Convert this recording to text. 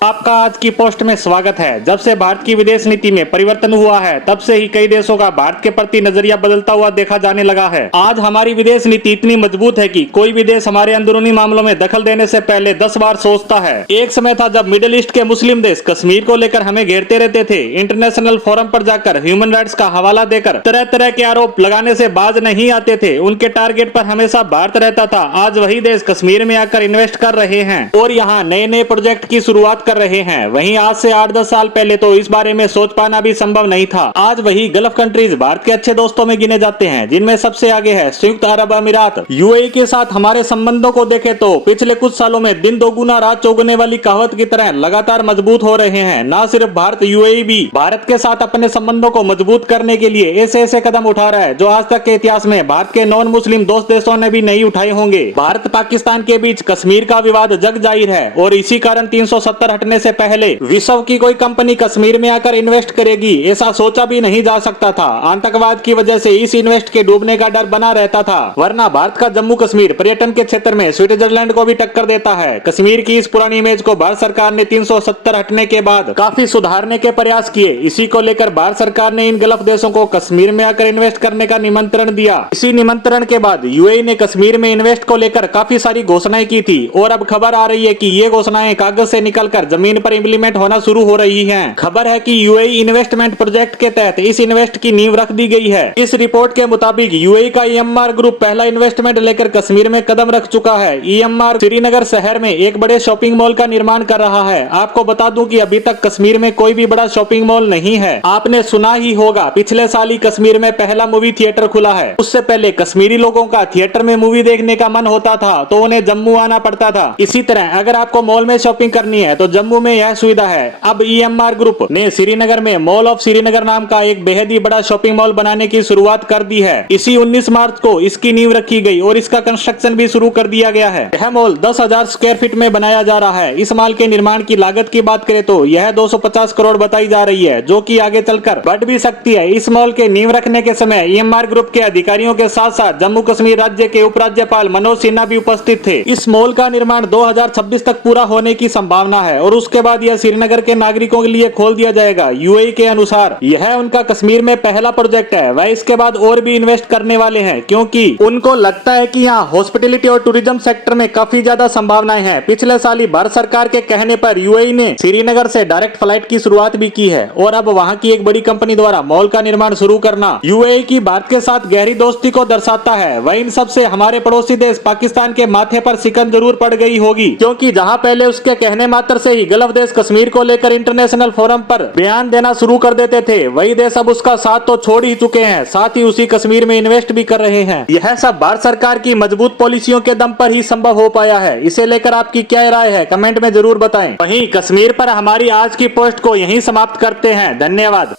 आपका आज की पोस्ट में स्वागत है। जब से भारत की विदेश नीति में परिवर्तन हुआ है, तब से ही कई देशों का भारत के प्रति नजरिया बदलता हुआ देखा जाने लगा है। आज हमारी विदेश नीति इतनी मजबूत है कि कोई भी देश हमारे अंदरूनी मामलों में दखल देने से पहले 10 बार सोचता है। एक समय था जब मिडिल ईस्ट के मुस्लिम देश कश्मीर को लेकर हमें घेरते रहते थे। इंटरनेशनल फोरम पर जाकर ह्यूमन राइट्स का हवाला देकर तरह तरह के आरोप लगाने से बाज नहीं आते थे। उनके टारगेट पर हमेशा भारत रहता था। आज वही देश कश्मीर में आकर इन्वेस्ट कर रहे हैं और यहाँ नए नए प्रोजेक्ट की शुरुआत कर रहे हैं। वहीं आज से 8-10 साल पहले तो इस बारे में सोच पाना भी संभव नहीं था। आज वही गल्फ कंट्रीज भारत के अच्छे दोस्तों में गिने जाते हैं, जिनमें सबसे आगे है संयुक्त अरब अमीरात। यूएई के साथ हमारे संबंधों को देखें तो पिछले कुछ सालों में दिन दोगुना रात चौगुने वाली कहावत की तरह लगातार मजबूत हो रहे हैं। न सिर्फ भारत, यूएई भी भारत के साथ अपने संबंधों को मजबूत करने के लिए ऐसे ऐसे कदम उठा रहा है जो आज तक के इतिहास में भारत के नॉन मुस्लिम दोस्त देशों ने भी नहीं उठाए होंगे। भारत पाकिस्तान के बीच कश्मीर का विवाद जग जाहिर है और इसी कारण 370 हटने से पहले विश्व की कोई कंपनी कश्मीर में आकर इन्वेस्ट करेगी ऐसा सोचा भी नहीं जा सकता था। आतंकवाद की वजह से इस इन्वेस्ट के डूबने का डर बना रहता था, वरना भारत का जम्मू कश्मीर पर्यटन के क्षेत्र में स्विट्जरलैंड को भी टक्कर देता है। कश्मीर की इस पुरानी इमेज को भारत सरकार ने 370 हटने के बाद काफी सुधारने के प्रयास किए। इसी को लेकर भारत सरकार ने इन गल्फ देशों को कश्मीर में आकर इन्वेस्ट करने का निमंत्रण दिया। इसी निमंत्रण के बाद यूएई ने कश्मीर में इन्वेस्ट को लेकर काफी सारी घोषणाएं की थी और अब खबर आ रही है कि ये घोषणाएं कागज से निकलकर जमीन पर इंप्लीमेंट होना शुरू हो रही हैं। खबर है कि यूएई इन्वेस्टमेंट प्रोजेक्ट के तहत इस इन्वेस्ट की नींव रख दी गई है। इस रिपोर्ट के मुताबिक यूएई का ईएमआर ग्रुप पहला इन्वेस्टमेंट लेकर कश्मीर में कदम रख चुका है। ईएमआर श्रीनगर शहर में एक बड़े शॉपिंग मॉल का निर्माण कर रहा है। आपको बता दूं कि अभी तक कश्मीर में कोई भी बड़ा शॉपिंग मॉल नहीं है। आपने सुना ही होगा, पिछले साल ही कश्मीर में पहला मूवी थिएटर खुला है। उससे पहले कश्मीरी लोगों का थिएटर में मूवी देखने का मन होता था तो उन्हें जम्मू आना पड़ता था। इसी तरह अगर आपको मॉल में शॉपिंग करनी है तो जम्मू में यह सुविधा है। अब ईएमआर ग्रुप ने श्रीनगर में मॉल ऑफ श्रीनगर नाम का एक बेहद ही बड़ा शॉपिंग मॉल बनाने की शुरुआत कर दी है। इसी 19 मार्च को इसकी नींव रखी गई और इसका कंस्ट्रक्शन भी शुरू कर दिया गया है। यह मॉल 10,000 स्क्वायर फीट में बनाया जा रहा है। इस मॉल के निर्माण की लागत की बात करें तो यह 250 करोड़ बताई जा रही है, जो कि आगे चलकर बढ़ भी सकती है। इस मॉल के नींव रखने के समय ईएमआर ग्रुप के अधिकारियों के साथ साथ जम्मू कश्मीर राज्य के उपराज्यपाल मनोज सिन्हा भी उपस्थित थे। इस मॉल का निर्माण 2026 तक पूरा होने की संभावना है और उसके बाद यह श्रीनगर के नागरिकों के लिए खोल दिया जाएगा। यूएई के अनुसार यह उनका कश्मीर में पहला प्रोजेक्ट है। वह इसके बाद और भी इन्वेस्ट करने वाले हैं, क्योंकि उनको लगता है कि यहाँ हॉस्पिटैलिटी और टूरिज्म सेक्टर में काफी ज्यादा संभावनाएं हैं। पिछले साल ही भारत सरकार के कहने पर यूएई ने श्रीनगर से डायरेक्ट फ्लाइट की शुरुआत भी की है और अब वहाँ की एक बड़ी कंपनी द्वारा मॉल का निर्माण शुरू करना यूएई की भारत के साथ गहरी दोस्ती को दर्शाता है। वहीं इन सबसे हमारे पड़ोसी देश पाकिस्तान के माथे पर सिकन जरूर पड़ गई होगी, क्योंकि जहाँ पहले उसके कहने मात्र से ही गल्फ देश कश्मीर को लेकर इंटरनेशनल फोरम पर बयान देना शुरू कर देते थे, वही देश अब उसका साथ तो छोड़ ही चुके हैं, साथ ही उसी कश्मीर में इन्वेस्ट भी कर रहे हैं। यह सब भारत सरकार की मजबूत पॉलिसियों के दम पर ही संभव हो पाया है। इसे लेकर आपकी क्या राय है, कमेंट में जरूर बताएं। वहीं कश्मीर पर हमारी आज की पोस्ट को यहीं समाप्त करते हैं। धन्यवाद।